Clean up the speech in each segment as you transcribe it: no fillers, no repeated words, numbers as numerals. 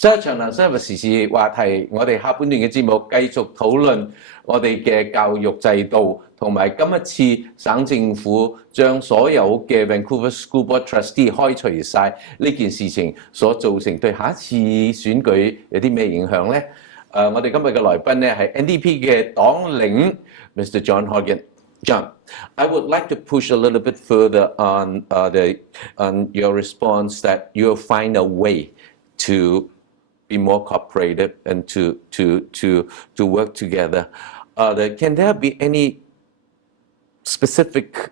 周一祥談深入時事話題，我哋下半段嘅節目繼續討論我哋嘅教育制度，同埋今一次省政府將所有嘅 Vancouver School Board Trustee 開除晒呢件事情所造成對下一次選舉有啲咩影響呢？我哋今日嘅來賓咧係 NDP 嘅黨領 Mr. John Horgan。John, I would like to push a little bit further on your response that you'll find a way to be more cooperative and to work together. Can there be any specific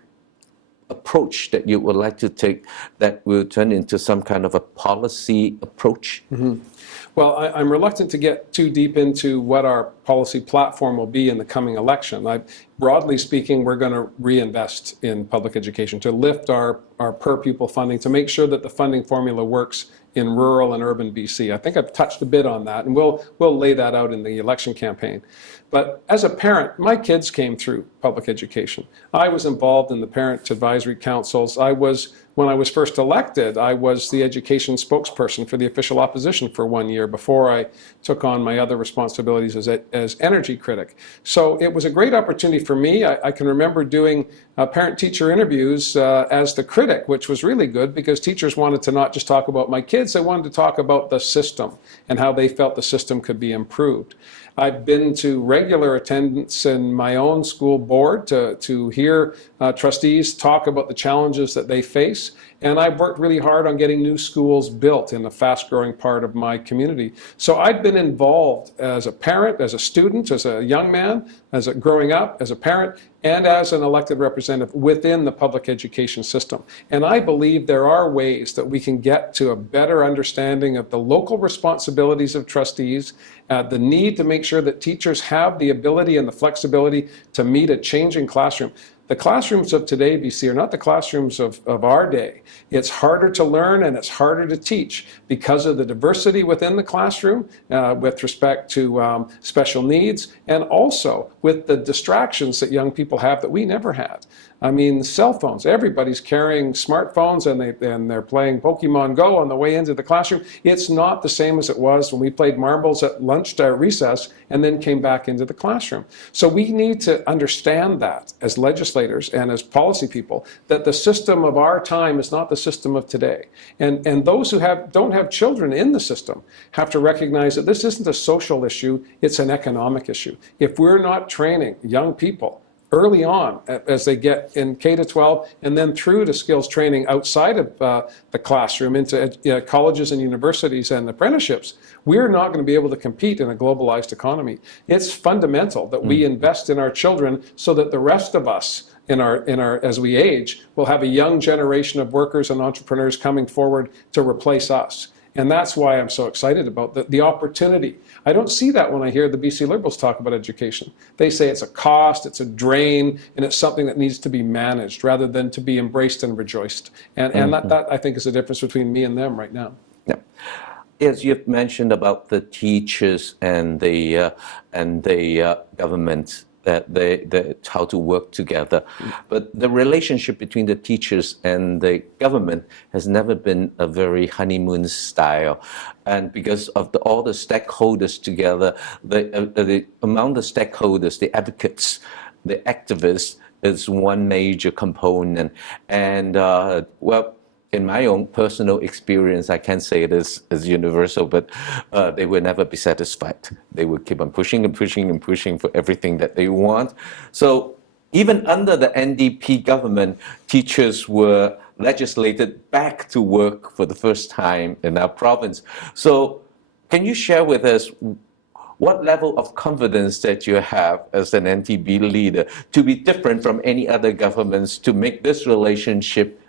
approach that you would like to take that will turn into some kind of a policy approach? Mm-hmm. Well, I'm reluctant to get too deep into what our policy platform will be in the coming election. Broadly speaking, we're going to reinvest in public education to lift our per pupil funding, to make sure that the funding formula works in rural and urban BC. I think I've touched a bit on that, and we'll lay that out in the election campaign. But as a parent, my kids came through public education. I was involved in the parent advisory councils. When I was first elected, I was the education spokesperson for the official opposition for 1 year before I took on my other responsibilities as energy critic. So it was a great opportunity for me. I can remember doing parent-teacher interviews as the critic, which was really good because teachers wanted to not just talk about my kids, they wanted to talk about the system and how they felt the system could be improved. I've been to regular attendance in my own school board to hear trustees talk about the challenges that they face. And I've worked really hard on getting new schools built in a fast-growing part of my community. So I've been involved as a parent, as a student, as a young man, growing up, as a parent, and as an elected representative within the public education system. And I believe there are ways that we can get to a better understanding of the local responsibilities of trustees, the need to make sure that teachers have the ability and the flexibility to meet a changing classroom. The classrooms of today, BC, are not the classrooms of our day. It's harder to learn and it's harder to teach because of the diversity within the classroom with respect to special needs, and also with the distractions that young people have that we never had. I mean, cell phones, everybody's carrying smartphones and they're playing Pokemon Go on the way into the classroom. It's not the same as it was when we played marbles at lunch recess and then came back into the classroom. So we need to understand that as legislators and as policy people, that the system of our time is not the system of today. And those who don't have children in the system have to recognize that this isn't a social issue, it's an economic issue. If we're not training young people early on as they get in K-12 and then through to skills training outside of the classroom into colleges and universities and apprenticeships, we're not going to be able to compete in a globalized economy. It's fundamental that we invest in our children so that the rest of us as we age will have a young generation of workers and entrepreneurs coming forward to replace us. And that's why I'm so excited about the opportunity. I don't see that when I hear the BC Liberals talk about education. They say it's a cost, it's a drain, and it's something that needs to be managed rather than to be embraced and rejoiced. And that I think is the difference between me and them right now. Yeah. As you've mentioned about the teachers and the government, how to work together. But the relationship between the teachers and the government has never been a very honeymoon style. And because of all the stakeholders together, among the stakeholders, the advocates, the activists is one major component. And in my own personal experience, I can't say it is universal, but they will never be satisfied. They will keep on pushing and pushing and pushing for everything that they want. So even under the NDP government, teachers were legislated back to work for the first time in our province. So can you share with us what level of confidence that you have as an NDP leader to be different from any other governments to make this relationship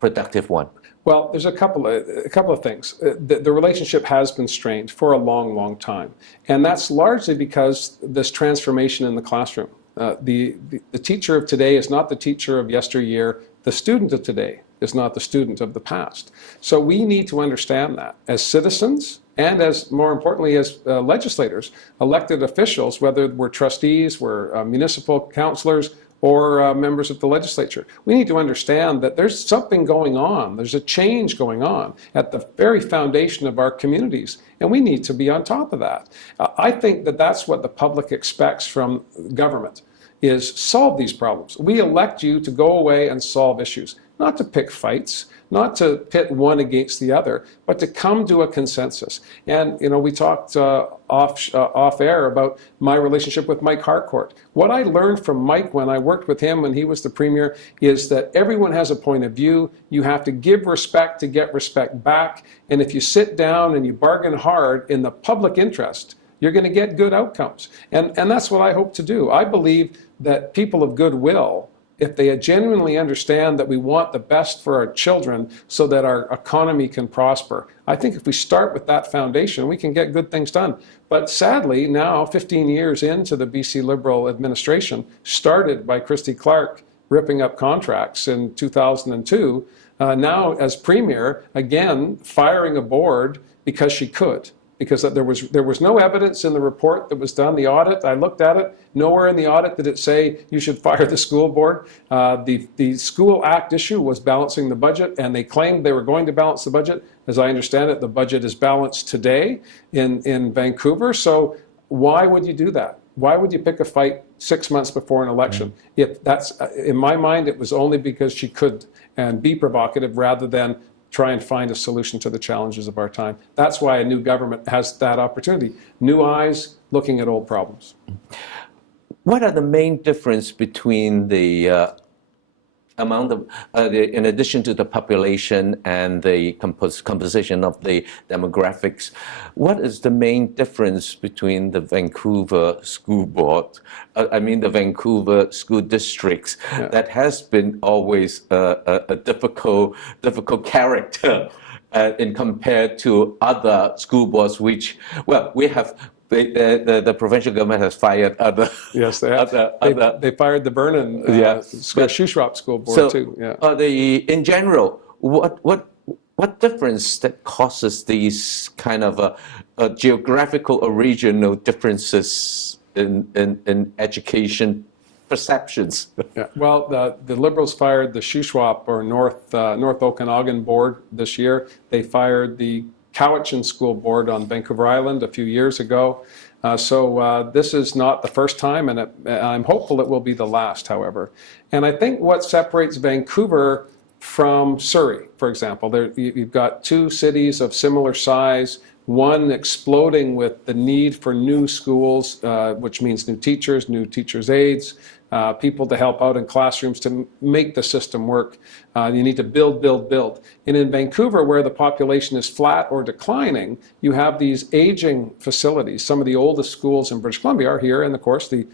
productive one? Well, there's a couple of things. The relationship has been strained for a long, long time. And that's largely because this transformation in the classroom. The teacher of today is not the teacher of yesteryear. The student of today is not the student of the past. So we need to understand that as citizens and as, more importantly, as legislators, elected officials, whether we're trustees, we're municipal councillors, or members of the legislature. We need to understand that there's something going on. There's a change going on at the very foundation of our communities, and we need to be on top of that. I think that that's what the public expects from government, is solve these problems. We elect you to go away and solve issues, not to pick fights, not to pit one against the other, but to come to a consensus. And we talked off air about my relationship with Mike Harcourt. What I learned from Mike when I worked with him when he was the premier is that everyone has a point of view. You have to give respect to get respect back. And if you sit down and you bargain hard in the public interest, you're going to get good outcomes. And that's what I hope to do. I believe that people of goodwill, if they genuinely understand that we want the best for our children so that our economy can prosper, I think if we start with that foundation, we can get good things done. But sadly, now, 15 years into the BC Liberal administration, started by Christy Clark ripping up contracts in 2002, now as Premier, again, firing a board because she could. Because there was no evidence in the report that was done, the audit. I looked at it. Nowhere in the audit did it say you should fire the school board. The School Act issue was balancing the budget, and they claimed they were going to balance the budget. As I understand it, the budget is balanced today in Vancouver. So why would you do that? Why would you pick a fight 6 months before an election? If that's, in my mind, it was only because she could and be provocative rather than try and find a solution to the challenges of our time. That's why a new government has that opportunity. New eyes looking at old problems. What are the main difference between the amount of, in addition to the population and the composition of the demographics, what is the main difference between the Vancouver School Board, the Vancouver school districts, that has been always a difficult character in compared to other school boards, which, well, we have. The provincial government has fired other. Yes, they have. They fired the Vernon Shuswap School Board so, too. Yeah. In general, what difference that causes these kind of geographical or regional differences in education perceptions? Yeah. Well, the Liberals fired the Shuswap or North Okanagan Board this year. They fired the Cowichan School Board on Vancouver Island a few years ago. So this is not the first time, and I'm hopeful it will be the last, however. And I think what separates Vancouver from Surrey, for example, you've got two cities of similar size, one exploding with the need for new schools, which means new teachers' aides, people to help out in classrooms to make the system work. You need to build. And in Vancouver, where the population is flat or declining, you have these aging facilities. Some of the oldest schools in British Columbia are here, and of course, the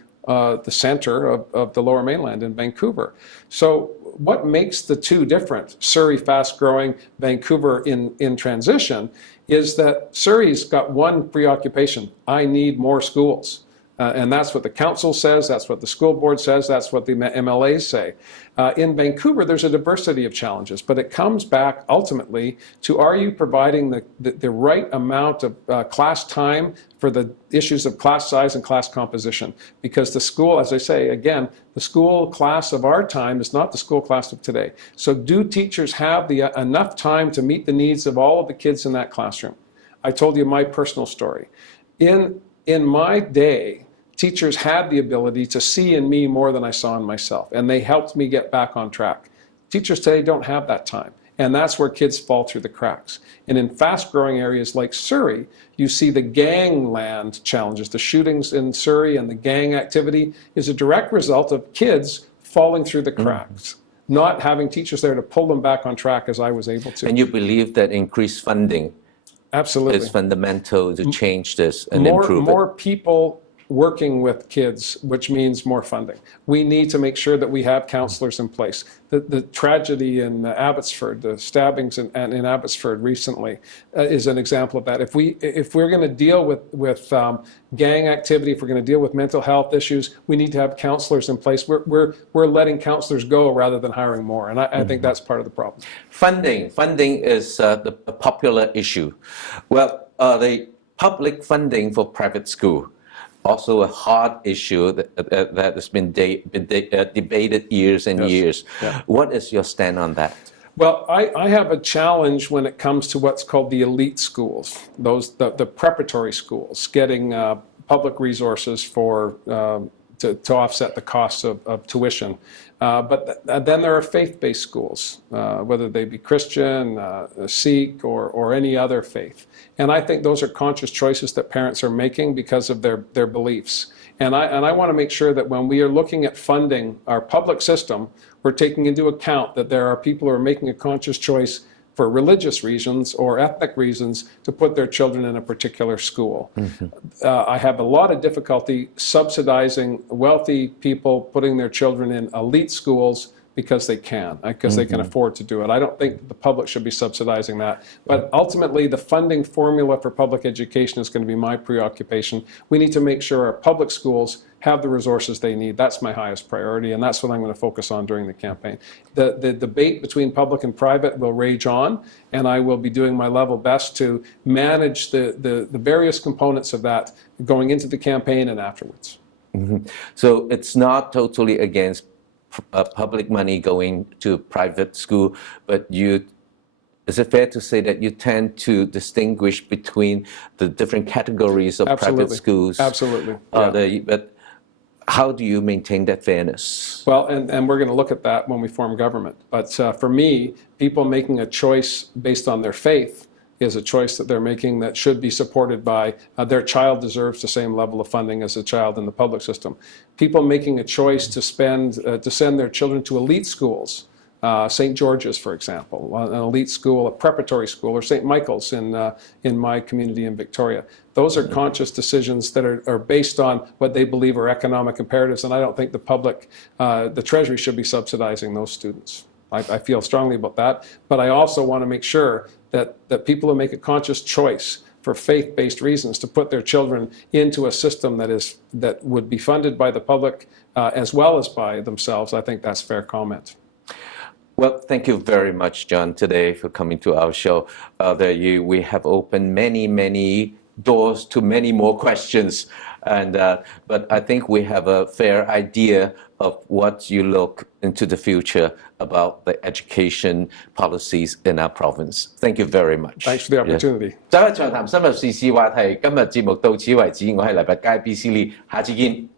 center of the Lower Mainland in Vancouver. So what makes the two different, Surrey fast-growing, Vancouver in transition, is that Surrey's got one preoccupation: I need more schools. And that's what the council says, that's what the school board says, that's what the MLAs say. In Vancouver, there's a diversity of challenges, but it comes back ultimately to, are you providing the right amount of class time for the issues of class size and class composition? Because the school, as I say, again, the school class of our time is not the school class of today. So do teachers have enough time to meet the needs of all of the kids in that classroom? I told you my personal story. In my day, teachers had the ability to see in me more than I saw in myself, and they helped me get back on track. Teachers today don't have that time, and that's where kids fall through the cracks. And in fast-growing areas like Surrey, you see the gangland challenges. The shootings in Surrey and the gang activity is a direct result of kids falling through the cracks, not having teachers there to pull them back on track as I was able to. And you believe that increased funding is fundamental to change this and improve it? More people working with kids, which means more funding. We need to make sure that we have counselors in place. The tragedy in Abbotsford, the stabbings in Abbotsford recently, is an example of that. If we're going to deal with gang activity, if we're going to deal with mental health issues, we need to have counselors in place. We're letting counselors go rather than hiring more, and I think that's part of the problem. Funding is the popular issue. Well, the public funding for private school also a hard issue that has been debated years and years. Yeah. What is your stand on that? Well, I have a challenge when it comes to what's called the elite schools, the preparatory schools, getting public resources for to offset the costs of tuition. But then there are faith-based schools, whether they be Christian, Sikh, or any other faith. And I think those are conscious choices that parents are making because of their beliefs. And I want to make sure that when we are looking at funding our public system, we're taking into account that there are people who are making a conscious choice for religious reasons or ethnic reasons to put their children in a particular school. I have a lot of difficulty subsidizing wealthy people putting their children in elite schools because they can afford to do it. I don't think the public should be subsidizing that. But ultimately, the funding formula for public education is going to be my preoccupation. We need to make sure our public schools have the resources they need. That's my highest priority, and that's what I'm going to focus on during the campaign. The debate between public and private will rage on, and I will be doing my level best to manage the various components of that going into the campaign and afterwards. So it's not totally against public money going to private school, but is it fair to say that you tend to distinguish between the different categories of private schools? Absolutely. But how do you maintain that fairness? Well, and we're going to look at that when we form government. But for me, people making a choice based on their faith is a choice that they're making that should be supported by their child deserves the same level of funding as a child in the public system. People making a choice to send their children to elite schools, St. George's, for example, an elite school, a preparatory school, or St. Michael's in my community in Victoria. Those are conscious decisions that are based on what they believe are economic imperatives, and I don't think the public, the Treasury should be subsidizing those students. I feel strongly about that, but I also want to make sure that people who make a conscious choice for faith-based reasons to put their children into a system that would be funded by the public as well as by themselves, I think that's fair comment. Well, thank you very much, John, today for coming to our show. We have opened many doors to many more questions, but I think we have a fair idea of what you look into the future about the education policies in our province. Thank you very much. Thanks for the opportunity. 週一長談深入時事話題，今日節目到此為止，我係黎拔佳 BC Lee，下次見。